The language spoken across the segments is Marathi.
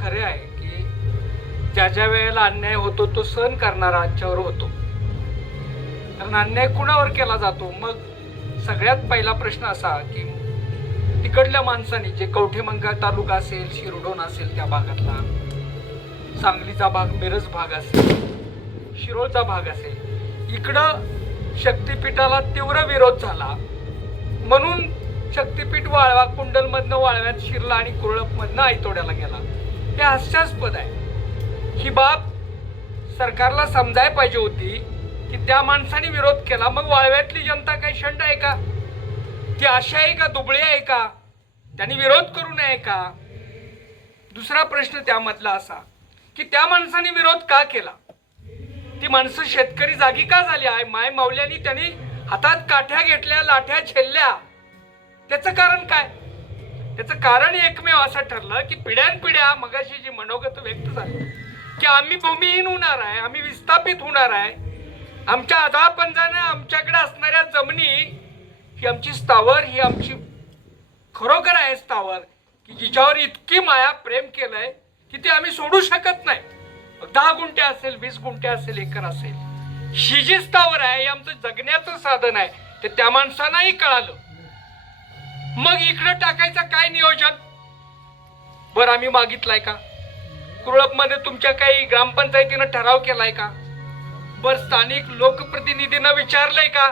खरे आहे की ज्या ज्या वेळेला अन्याय होतो तो सहन करणारा आजच्यावर होतो. कारण अन्याय कुणावर केला जातो? मग सगळ्यात पहिला प्रश्न असा की तिकडल्या माणसांनी, जे कवठेमंकाळ तालुका असेल, शिरडोन असेल, त्या भागातला सांगलीचा भाग, मिरज भाग असेल, शिरोळचा भाग असेल, इकडं शक्तिपीठाला तीव्र विरोध झाला म्हणून शक्तिपीठ वाळवा कुंडलमधनं वाळव्यात शिरला आणि कुरळपमधनं आयतोड्याला गेला. हे हास्यास्पद आहे. ही बाब सरकारला समजायला पाहिजे होती की त्या माणसाने विरोध केला, मग वाळव्यातली जनता काही शंड आहे का? ती अशी आहे का, दुबळी आहे का? त्यांनी विरोध करू नये का? दुसरा प्रश्न त्यामधला असा की त्या माणसाने विरोध का केला? ती माणसं शेतकरी जागी का झाली आहे? माय मावल्यांनी त्यांनी हातात काठ्या घेतल्या, लाठ्या झेलल्या. त्याचं कारण काय? त्याचं कारण एकमेव असं ठरलं की पिढ्यानपिढ्या, मगाशी जी मनोगत व्यक्त झाली की आम्ही भूमिहीन होणार आहे, आम्ही विस्थापित होणार आहे, आमच्या आधारपंजाने आमच्याकडे असणाऱ्या जमिनी ही आमची स्थावर, ही आमची खरोखर आहे स्थावर की जिच्यावर इतकी माया प्रेम केलंय की ते आम्ही सोडू शकत नाही. 10 गुंठे असेल, 20 गुंठे असेल, एकर असेल, ही जी स्थावर आहे हे आमचं जगण्याचं साधन आहे. ते त्या माणसांनाही कळालं. मग इकडं टाकायचं काय नियोजन? बरं, आम्ही मागितलाय का? कुरळपमध्ये तुमच्या काही ग्रामपंचायतीनं ठराव केलाय का? बर, स्थानिक लोकप्रतिनिधींना विचारलंय का?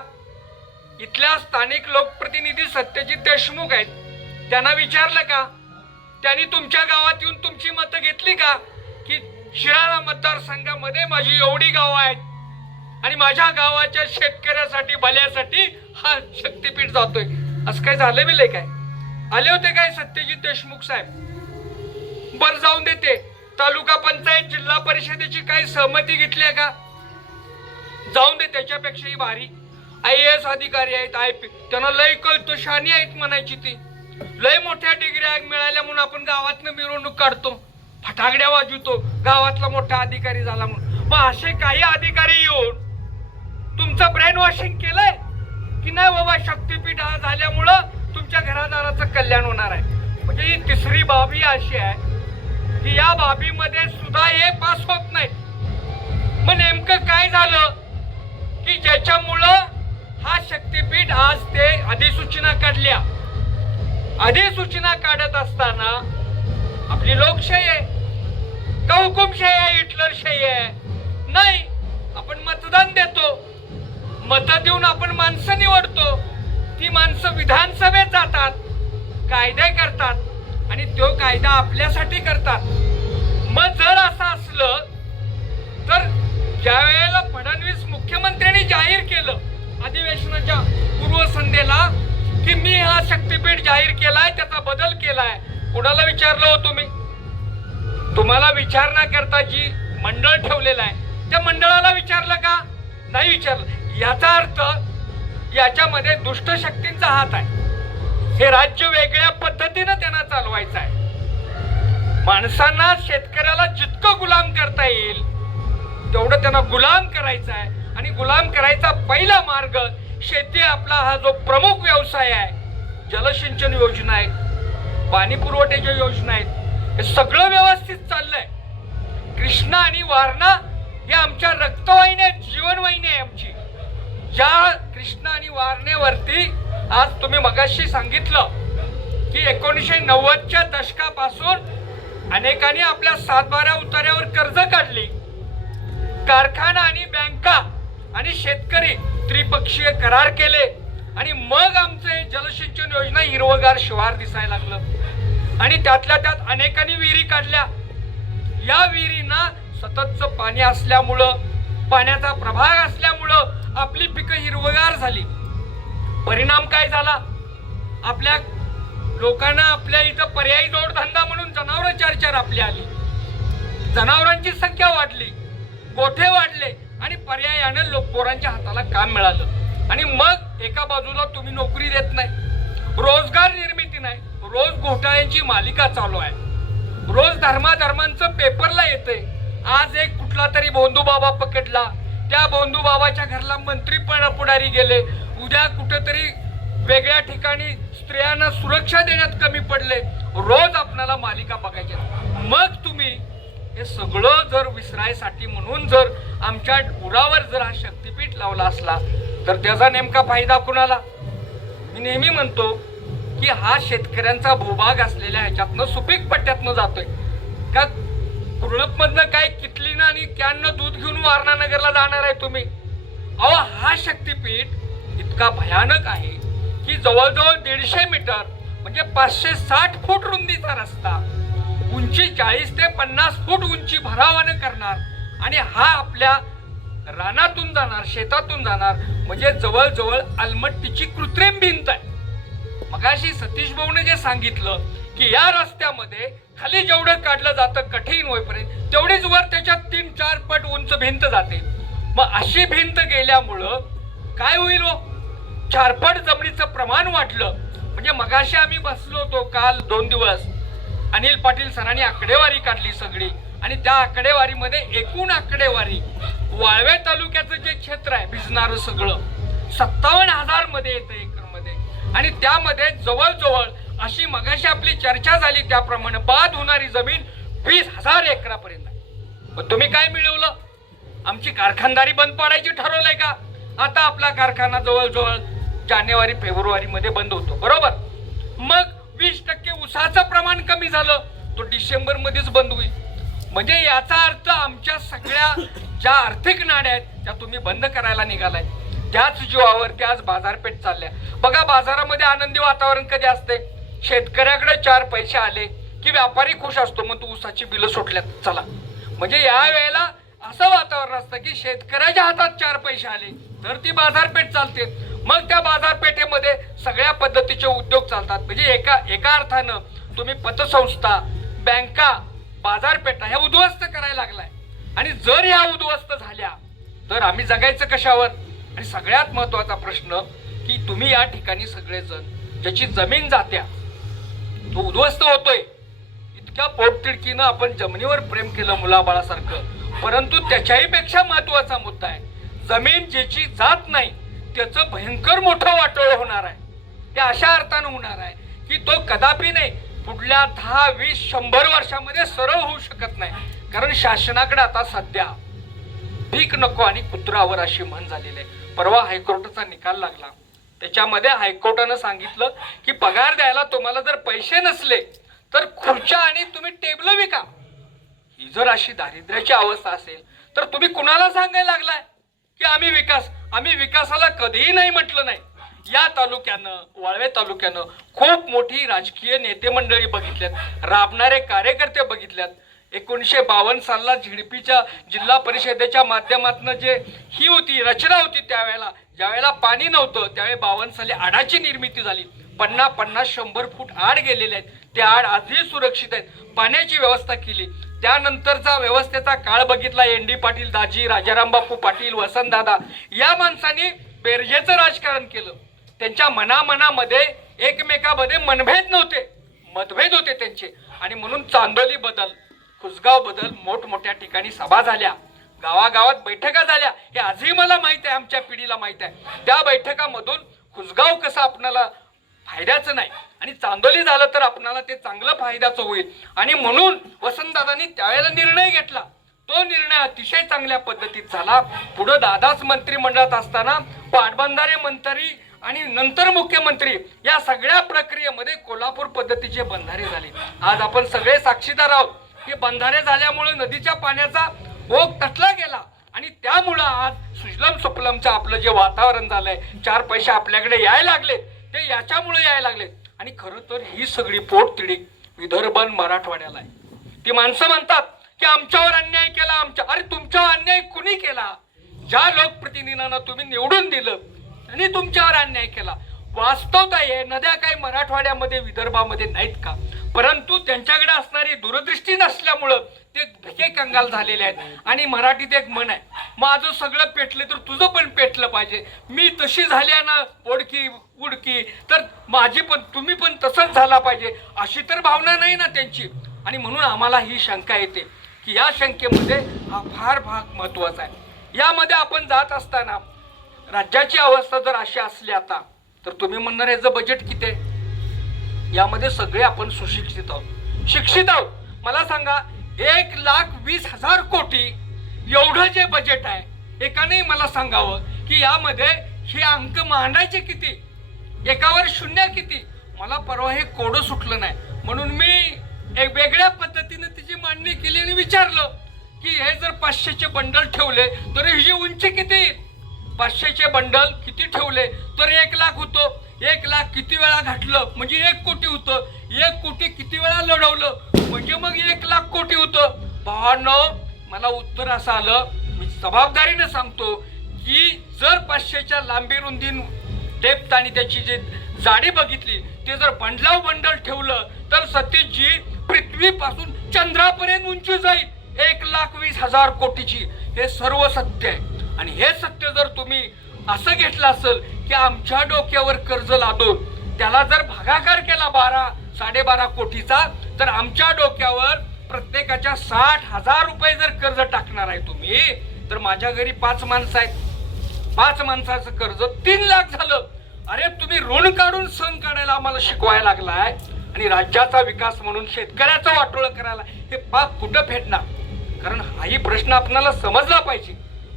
इथल्या स्थानिक लोकप्रतिनिधी सत्यजित देशमुख आहेत, त्यांना विचारलं का? त्यांनी तुमच्या गावात येऊन तुमची मतं घेतली का? की शिराळा मतदारसंघामध्ये माझी एवढी गावं आहेत आणि माझ्या गावाच्या शेतकऱ्यासाठी, भल्यासाठी हा शक्तिपीठ जातोय, असं काय झालं बिलय काय? आले होते काय सत्यजित देशमुख साहेब? बर, जाऊन देते. तालुका पंचायत, जिल्हा परिषदेची काही सहमती घेतली आहे का? जाऊन दे. त्याच्यापेक्षाही भारी IAS अधिकारी आहेत, त्यांना लय कळतो, शानी आहेत म्हणायची ती. लय मोठ्या डिग्र्या मिळाल्या म्हणून आपण गावातनं मिरवणूक काढतो, फटाकड्या वाजवतो, गावातला मोठा अधिकारी झाला म्हणून. मग असे काही अधिकारी येऊन तुमचं ब्रेन वॉशिंग केलंय की नाही बाबा शक्तिपीठ हा झाल्यामुळं तुमच्या घरादाराचं कल्याण होणार आहे? म्हणजे ही तिसरी बाब ही अशी आहे की या बाबीमध्ये सुद्धा हे पास होत नाही. मग नेमकं काय झालं की ज्याच्यामुळं हा शक्तिपीठ, आज ते अधिसूचना काढल्या, अधिसूचना काढत असताना आपली लोकशाही आहे का हुकुमशाही आहे, हिटलरशाही आहे? नाही, आपण मतदान देतो, मत देऊन आपण माणसं निवडतो, ती माणसं विधानसभेत जातात, कायदे करतात आणि तो कायदा आपल्यासाठी करतात. मग जर असं असलं तर ज्या वेळेला फडणवीस मुख्यमंत्र्यांनी जाहीर केलं अधिवेशनाच्या पूर्वसंध्येला की मी हा शक्तिपीठ जाहीर केलाय, त्याचा बदल केलाय, कुणाला विचारलं हो तुम्ही? तुम्हाला विचारण्याकरता जी मंडळ ठेवलेलं आहे त्या मंडळाला विचारलं का? नाही विचारलं. याचा अर्थ याच्यामध्ये दुष्ट शक्तींचा हात आहे. हे राज्य वेगळ्या पद्धतीनं त्यांना चालवायचं आहे. माणसांना, शेतकऱ्याला जितकं गुलाम करता येईल तेवढं त्यांना गुलाम करायचं आहे. आणि गुलाम करायचा पहिला मार्ग, शेती आपला हा जो प्रमुख व्यवसाय आहे, जलसिंचन योजना आहे, पाणी पुरवठ्याच्या योजना आहेत, हे सगळं व्यवस्थित चाललंय. कृष्णा आणि वारणा हे आमच्या रक्तवाहिन्या आहेत, जीवनवाहिनी आहे आमची. ज्या कृष्णा आणि वारणेवरती आज तुम्ही मगाशी सांगितलं की 1990च्या दशकापासून अनेकांनी आपल्या 7-12 उतार्यावर कर्ज काढली. कारखाना आणि बँका आणि शेतकरी त्रिपक्षीय करार केले आणि मग आमचे जलसिंचन योजना हिरवगार शिवार दिसायला लागलं आणि त्यातल्या त्यात अनेकांनी विहिरी काढल्या. या विहिरींना सततचं पाणी असल्यामुळं, पाण्याचा प्रभाग असल्यामुळं आपली पिकं हिरवगार झाली. परिणाम काय झाला? आपल्या लोकांना आपल्या इथं पर्यायी जोडधंदा म्हणून जनावर 4-4 आपली आली, जनावरांची संख्या वाढली, गोठे वाढले आणि पर्यायाने पोरांच्या हाताला काम मिळालं. आणि मग एका बाजूला तुम्ही नोकरी देत नाही, रोजगार निर्मिती नाही, रोज घोटाळ्यांची मालिका चालू आहे, रोज धर्माधर्मांचं पेपरला येतंय. आज एक कुठला तरी भोंदू बाबा पकडला, त्या भोंदू बाबाच्या घरला मंत्री पण पुढारी गेले, उद्या कुठेतरी वेगळ्या ठिकाणी स्त्रियांना सुरक्षा देण्यात कमी पडले, रोज आपल्याला मालिका बघायच्या. मग तुम्ही हे सगळं जर विसरायसाठी म्हणून जर आमच्या उरावर जर हा शक्तिपीठ लावला असला तर त्याचा नेमका फायदा कुणाला? मी नेहमी म्हणतो की हा शेतकऱ्यांचा भूभाग असलेल्या ह्याच्यातनं सुपीक पट्ट्यातनं जातोय का? कुरळपमधनं काय किटलीनं आणि कॅननं दूध घेऊन वारणा नगरला जाणार आहे तुम्ही? अहो, हा शक्तिपीठ इतका भयानक आहे की जवळजवळ 150 मीटर म्हणजे 560 फूट रुंदीचा रस्ता, उंची 40 ते 50 फूट उंची भरावानं करणार आणि हा आपल्या रानातून जाणार, शेतातून जाणार, म्हणजे जवळजवळ अलमट्टीची कृत्रिम भिंत आहे. मगाशी सतीश भाऊने जे सांगितलं की या रस्त्यामध्ये खाली जेवढं काढलं जातं कठीण होईपर्यंत तेवढीच वर त्याच्यात 3-4 पट उंच भिंत जाते. मग अशी भिंत गेल्यामुळं काय होईल हो? 4 पट जमिनीचं प्रमाण वाढलं. म्हणजे मगाशी आम्ही बसलो होतो काल 2 दिवस, अनिल पाटील सरांनी आकडेवारी काढली सगळी आणि त्या आकडेवारीमध्ये एकूण आकडेवारी वाळवे तालुक्याचं जे क्षेत्र आहे भिजणारं सगळं 57,000 मध्ये येतं एकरमध्ये आणि त्यामध्ये जवळजवळ अशी मगाशी आपली चर्चा झाली त्याप्रमाणे बाद होणारी जमीन 20,000 एकरापर्यंत आहे. मग तुम्ही काय मिळवलं? आमची कारखानदारी बंद पाडायची ठरवलंय का? आता आपला कारखाना जवळजवळ जानेवारी फेब्रुवारी मध्ये बंद होतो, बरोबर? मग 20% ऊसाचं प्रमाण कमी झालं, तो डिसेंबर मध्येच बंद होईल. म्हणजे याचा अर्थ आमच्या सगळ्या ज्या आर्थिक नाड्या आहेत त्या तुम्ही बंद करायला निघालाय. त्याच जीवावरती आज बाजारपेठ चालल्या. बघा, बाजारामध्ये आनंदी वातावरण कधी असते? शेतकऱ्याकडे 4 पैसे आले की व्यापारी खुश असतो, मग तू ऊसाची बिलं सुटल्यात चला. म्हणजे या वेळेला असं वातावरण असतं की शेतकऱ्याच्या हातात 4 पैसे आले तर ती बाजारपेठ चालते. मग त्या बाजारपेठेमध्ये सगळ्या पद्धतीचे उद्योग चालतात. म्हणजे एका अर्थानं तुम्ही पतसंस्था, बँका, बाजारपेठा ह्या उद्ध्वस्त करायला लागलाय. आणि जर ह्या उद्ध्वस्त झाल्या तर आम्ही जगायचं कशावर? आणि सगळ्यात महत्वाचा प्रश्न की तुम्ही या ठिकाणी सगळेजण ज्याची जमीन जात्या तो उद्ध्वस्त होतोय. इतक्या पोटतिडकीनं आपण जमिनीवर प्रेम केलं मुलाबाळासारखं, परंतु त्याच्याही पेक्षा महत्वाचा मुद्दा आहे जमीन ज्याची जात नाही त्याचं भयंकर मोठं वाटोळ होणार आहे. ते अशा अर्थानं होणार आहे की तो कदापि नाही पुढल्या 10, 20, 100 वर्षामध्ये सरळ होऊ शकत नाही. कारण शासनाकडे आता सध्या भीक नको आणि कुत्रावर अशी म्हण झालेली आहे. परवा हायकोर्टाचा निकाल लागला, त्याच्यामध्ये हायकोर्टानं सांगितलं की पगार द्यायला तुम्हाला जर पैसे नसले तर खुर्च्या आणि तुम्ही टेबल विका. ही जर अशी दारिद्र्याची अवस्था असेल तर तुम्ही कुणाला सांगायला लागलाय की आम्ही विकासाला कधीही नाही म्हटलं नाही. या तालुक्यानं, वाळवे तालुक्यानं खूप मोठी राजकीय नेते मंडळी बघितल्यात, राबणारे कार्यकर्ते बघितल्यात. 1952 सालला झिडपीच्या जिल्हा परिषदेच्या माध्यमातून जे ही होती रचना होती त्यावेळेला, ज्यावेळेला पाणी नव्हतं त्यावेळी 52 साली आडाची निर्मिती झाली. 50-100 फूट आड गेलेले आहेत, ते आड आजही सुरक्षित आहेत. पाण्याची व्यवस्था केली. त्यानंतरचा व्यवस्थेचा काळ बघितला एन.डी. पाटील, दाजी, राजाराम बापू पाटील, वसंतदादा या माणसांनी बेरजेचं राजकारण केलं. त्यांच्या मनामध्ये एकमेकामध्ये मनभेद नव्हते, मतभेद होते त्यांचे. आणि म्हणून चांदोली बदल, खुसगाव बदल मोठमोठ्या ठिकाणी सभा झाल्या, गावागावात बैठका झाल्या. हे आजही मला माहित आहे, आमच्या पिढीला माहित आहे. त्या बैठकामधून खुसगाव कसं आपणाला फायद्याचं नाही आणि चांदोली झालं तर आपणाला ते चांगलं फायद्याचं होईल. आणि म्हणून वसंतदादांनी त्यावेळेला निर्णय घेतला. तो निर्णय अतिशय चांगल्या पद्धतीत झाला. पुढे दादाच मंत्रिमंडळात असताना पाटबंधारे मंत्री आणि नंतर मुख्यमंत्री या सगळ्या प्रक्रियेमध्ये कोल्हापूर पद्धतीचे बंधारे झाले. आज आपण सगळे साक्षीदार आहोत की बंधारे झाल्यामुळे नदीच्या पाण्याचा ओघ तटला गेला आणि त्यामुळं आज सुजलम सुफलमचं आपलं जे वातावरण झालंय, 4 पैसे आपल्याकडे यायला लागले, ते याच्यामुळे यायला लागले. आणि खरं तर ही सगळी पोटतिडीक विदर्भ मराठवाड्याला आहे. ती माणसं म्हणतात की आमच्यावर अन्याय केला, अरे तुमच्यावर अन्याय कुणी केला? ज्या लोकप्रतिनिधींना तुम्ही निवडून दिलं त्यांनी तुमच्यावर अन्याय केला. वास्तवता आहे नद्या काही मराठवाड्यामध्ये विदर्भामध्ये नाहीत का? परंतु त्यांच्याकडे असणारी दूरदृष्टी नसल्यामुळं ते भीके कंगाल झालेले आहेत. आणि मराठीत एक म्हण आहे, माझं सगळं पेटलं तर तुझं पण पेटलं पाहिजे. मी तशी झाल्या ना ओळखी उडकी तर माझी पण तुम्ही पण तसंच झाला पाहिजे, अशी तर भावना नाही ना त्यांची. आणि म्हणून आम्हाला ही शंका येते की या शंकेमध्ये हा फार भाग महत्वाचा आहे. यामध्ये आपण जात असताना राज्याची अवस्था जर अशी असली आता तर तुम्ही म्हणणार याचं बजेट किती आहे? यामध्ये सगळे आपण सुशिक्षित आहोत, शिक्षित आहोत. मला सांगा, 1,20,000 कोटी एवढं जे बजेट आहे, एकाने मला सांगावं की यामध्ये हे अंक मांडायचे किती, एकावर शून्य किती? मला परवा हे कोडं सुटलं नाही, म्हणून मी एक वेगळ्या पद्धतीने तिची मांडणी केली आणि विचारलं की हे जर 500चे बंडल ठेवले तर ह्याची उंची किती? 500चे बंडल किती ठेवले तर 1,00,000 होतो. 1,00,000 किती वेळा घातलं म्हणजे 1 कोटी होतं. 1 कोटी किती वेळा लढवलं म्हणजे मग 1,00,000 कोटी होतं. भावांनो, मला उत्तर असं आलं, मी जबाबदारीने सांगतो की जर 500च्या लांबी रुंदी डेप्थ आणि त्याची जी जाडी बघितली, ते जर बंडलाव बंडल ठेवलं तर सतीशजी पृथ्वीपासून चंद्रापर्यंत उंची जाईल, 1,20,000 कोटीची. हे सर्व सत्य आहे. आणि हे सत्य जर तुम्ही असं घेतलं असेल की आमच्या डोक्यावर कर्ज लादून त्याला जर भागाकार केला 12-12.5 कोटीचा, तर आमच्या डोक्यावर प्रत्येकाच्या 60,000 रुपये जर कर्ज टाकणार आहे तुम्ही, तर माझ्या घरी 5 माणसं आहेत, 5 माणसाचं कर्ज 3,00,000 झालं. अरे तुम्ही ऋण काढून सण काढायला आम्हाला शिकवायला लागलाय आणि राज्याचा विकास म्हणून शेतकऱ्याचं वाटोळं करायला, हे पाप कुठं फेडणार? कारण हाही प्रश्न आपल्याला समजला पाहिजे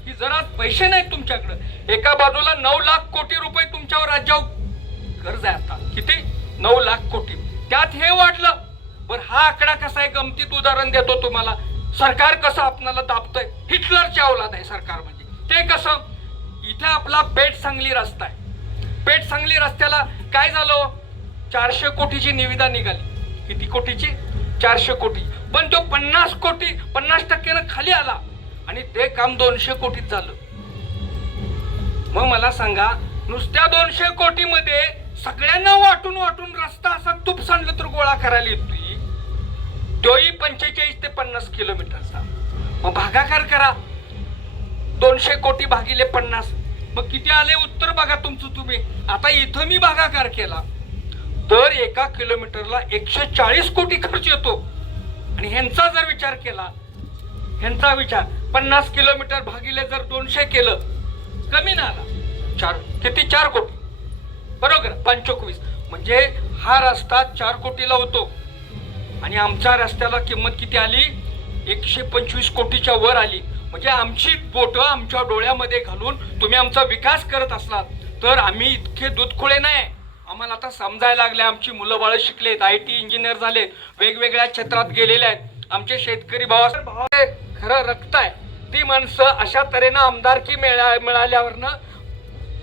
की जरा पैसे नाहीत तुमच्याकडे. एका बाजूला 9,00,000 कोटी रुपये तुमच्यावर राज्यावर कर्ज आहे. आता किती? 9,00,000 कोटी. त्यात हे वाढलं. बरं, हा आकडा कसा आहे? गमतीत उदाहरण देतो तुम्हाला. सरकार कसं आपल्याला दाबतंय, हिटलरच्या अवलाद आहे सरकार म्हणजे. ते कसं? इथे आपला पेठ सांगली रस्ता आहे. पेठ सांगली रस्त्याला काय झालं? 400 कोटीची निविदा निघाली. किती कोटीची? 400 कोटी. पण तो 50 कोटी 50% खाली आला आणि ते काम 200 कोटीत झालं. मग मला सांगा, नुसत्या 200 कोटीमध्ये सगळ्यांना वाटून वाटून रस्ता असा तूप सांडलं तर गोळा करायला येतोय, तोही 45 ते 50 किलोमीटरचा. मग भागाकार करा, 200 कोटी भागिले 50, मग किती आले उत्तर बघा तुमचं तुम्ही. आता इथं मी भागाकार केला तर 1 किलोमीटरला 140 कोटी खर्च येतो. आणि ह्यांचा जर विचार केला, ह्यांचा विचार 50 किलोमीटर भागिले जर 200 केलं, कमी ना आला? 4 कोटी, बरोबर? 25 म्हणजे हा रस्ता 4 कोटीला होतो आणि आमच्या रस्त्याला किंमत किती आली? 125 कोटीच्या वर आली. म्हणजे आमची बोटं आमच्या डोळ्यामध्ये घालून तुम्ही आमचा विकास करत असलात तर आम्ही इतके दूधखोळे नाही. आम्हाला आता समजायला लागले, आमची मुलं बाळ शिकलेत, IT इंजिनियर झालेत, वेगवेगळ्या क्षेत्रात गेलेले आहेत. आमचे शेतकरी भाव खरं रक्त आहे. ती माणसं अशा तऱ्हेनं आमदारकी मिळाल्यावरनं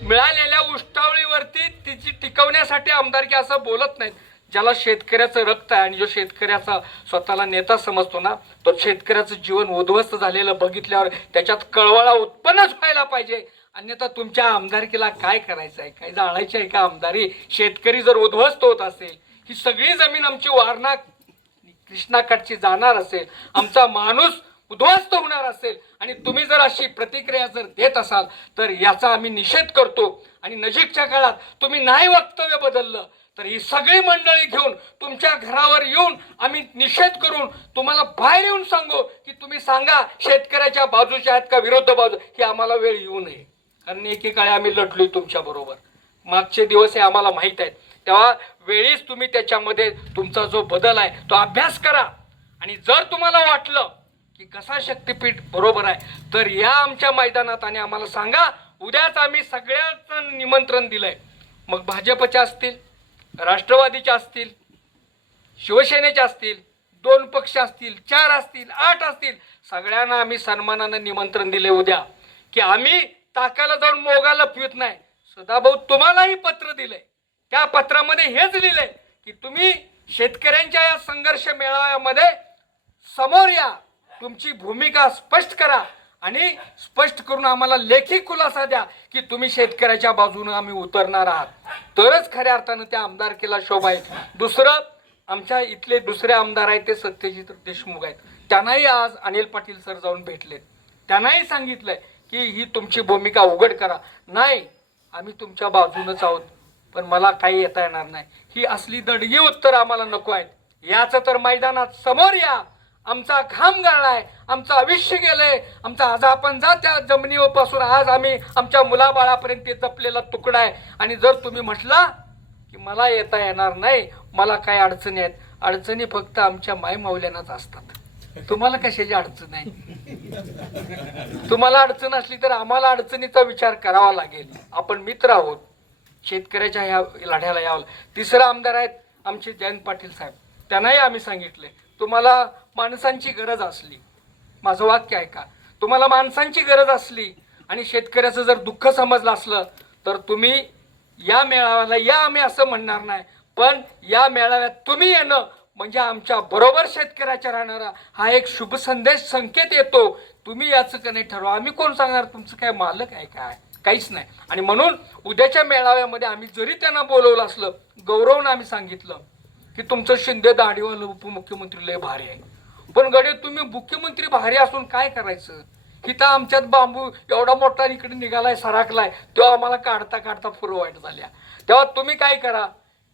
मिळालेल्या उष्टावळीवरती तिची टिकवण्यासाठी आमदारकी असं बोलत नाहीत. ज्याला शेतकऱ्याचं रक्त आहे आणि जो शेतकऱ्याचा स्वतःला नेता समजतो ना, तो शेतकऱ्याचं जीवन उद्ध्वस्त झालेलं बघितल्यावर त्याच्यात कळवळा उत्पन्नच व्हायला पाहिजे. अन्यथा तुमच्या आमदारकीला काय करायचं आहे? काय जाळायची आहे का आमदारी? शेतकरी जर उद्ध्वस्त होत असेल, ही सगळी जमीन आमची वारणा कृष्णाकाठची जाणार असेल, आमचा माणूस उद्ध्वस्त होणार असेल आणि तुम्ही जर अशी प्रतिक्रिया जर देत असाल तर याचा आम्ही निषेध करतो. आणि नजीकच्या काळात तुम्ही नाही वक्तव्य बदललं तर ही सगळी मंडळी घेऊन तुमच्या घरावर येऊन आम्ही निषेध करून तुम्हाला बाहेर येऊन सांगू की तुम्ही सांगा शेतकऱ्याच्या बाजूच्या आहेत का विरुद्ध बाजू, ही आम्हाला वेळ येऊ नये. कारण एकेकाळी आम्ही लढलोय तुमच्या बरोबर, मागचे दिवस हे आम्हाला माहीत आहेत. तेव्हा वेळीच तुम्ही त्याच्यामध्ये तुमचा जो बदल आहे तो अभ्यास करा. आणि जर तुम्हाला वाटलं की कसा शक्तीपीठ बरोबर आहे तर या आमच्या मैदानात आणि आम्हाला सांगा. उद्याच आम्ही सगळ्यांचं निमंत्रण दिलंय. मग भाजपच्या असतील, राष्ट्रवादीच्या असतील, शिवसेनेच्या असतील, 2 पक्ष असतील, 4 असतील, 8 असतील, सगळ्यांना आम्ही सन्मानानं निमंत्रण दिले उद्या. की आम्ही ताकाला जाऊन मोगाला पित नाही. सदाभाऊ तुम्हालाही पत्र दिलंय, त्या पत्रामध्ये हेच लिहिलंय की तुम्ही शेतकऱ्यांच्या या संघर्ष मेळाव्यामध्ये समोर या, तुमची भूमिका स्पष्ट करा आणि स्पष्ट करून आम्हाला लेखी खुलासा द्या की तुम्ही शेतकऱ्याच्या बाजूने आम्ही उतरणार आहात. तरच खऱ्या अर्थानं त्या आमदारकीला शोभा आहे. दुसरं, आमच्या इथले दुसरे आमदार आहेत ते सत्यजित देशमुख आहेत. त्यांनाही आज अनिल पाटील सर जाऊन भेटलेत. त्यांनाही सांगितलंय की ही तुमची भूमिका उघड करा. नाही, आम्ही तुमच्या बाजूनच आहोत, पण मला काही येता येणार नाही. ही असली दडगी उत्तर आम्हाला नको आहेत. याचं तर मैदानात समोर या, आमचा घाम गाळलाय, आमचं आयुष्य गेलंय, आमचा आज आपण जा त्या जमिनीपासून आज आम्ही आमच्या मुलाबाळापर्यंत ते जपलेला तुकडा आहे. आणि जर तुम्ही म्हटला की मला येता येणार नाही, मला काय अडचणी आहेत, अडचणी फक्त आमच्या मायमाऊल्यांनाच असतात. तुम्हाला कशाची अडचण आहे? तुम्हाला अडचण असली तर आम्हाला अडचणीचा विचार करावा लागेल. आपण मित्र आहोत, शेतकऱ्याच्या ह्या लढ्याला यावं. तिसरा आमदार आहेत आमचे जयंत पाटील साहेब, त्यांनाही आम्ही सांगितले तुम्हाला माणसांची गरज असली, माझं वाक्य ऐका, तुम्हाला माणसांची गरज असली आणि शेतकऱ्याचं जर दुःख समजलं असलं तर तुम्ही या मेळाव्याला या. आम्ही असं म्हणणार नाही, पण या मेळाव्यात तुम्ही येणं म्हणजे आमच्या बरोबर शेतकऱ्याच्या राहणारा हा एक शुभ संदेश संकेत येतो. तुम्ही याचं का नाही ठरवा, आम्ही कोण सांगणार तुमचं काय मालक आहे काय, काहीच नाही. आणि म्हणून उद्याच्या मेळाव्यामध्ये आम्ही जरी त्यांना बोलवलं असलं, गौरवून आम्ही सांगितलं की तुमचं शिंदे दाढीवालं उपमुख्यमंत्री लय भारी आहे, पण गडे तुम्ही मुख्यमंत्री भारी असून काय करायचं? इथं आमच्यात बांबू एवढा मोठा इकडे निघालाय, सराकलाय, तेव्हा आम्हाला काढता काढता फुरं वाईट झाल्या. तेव्हा तुम्ही काय करा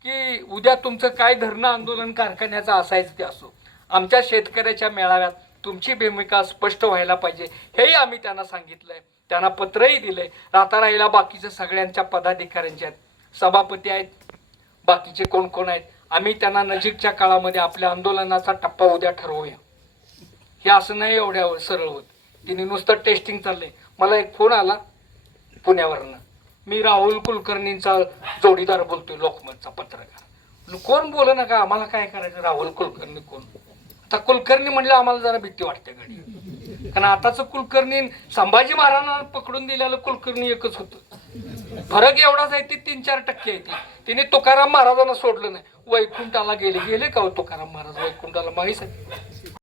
की उद्या तुमचं काय धरणं आंदोलन कारखान्याचं असायचं ते असो, आमच्या शेतकऱ्याच्या मेळाव्यात तुमची भूमिका स्पष्ट व्हायला पाहिजे, हेही आम्ही त्यांना सांगितलंय. त्यांना पत्रही दिलंय. राहता राहिला बाकीच्या सगळ्यांच्या पदाधिकाऱ्यांच्या आहेत, सभापती आहेत, बाकीचे कोण कोण आहेत, आम्ही त्यांना नजीकच्या काळामध्ये आपल्या आंदोलनाचा टप्पा उद्या ठरवूया. हे असं नाही एवढ्या सरळ होत. तिने नुसतं टेस्टिंग चाललंय. मला एक फोन आला पुण्यावरनं, मी राहुल कुलकर्णींचा जोडीदार बोलतोय, लोकमतचा पत्रकार. कोण बोल नका, आम्हाला काय करायचं, राहुल कुलकर्णी कोण? आता कुलकर्णी म्हणलं आम्हाला जरा भीती वाटते घडी, कारण आताच कुलकर्णी संभाजी महाराजांना पकडून दिलेलं कुलकर्णी एकच होतं. फरक एवढाच आहे, ती 3-4% आहे. तिने तुकाराम महाराजांना सोडलं नाही, वैकुंठाला गेले का हो तुकाराम महाराज वैकुंठाला? माहीत आहे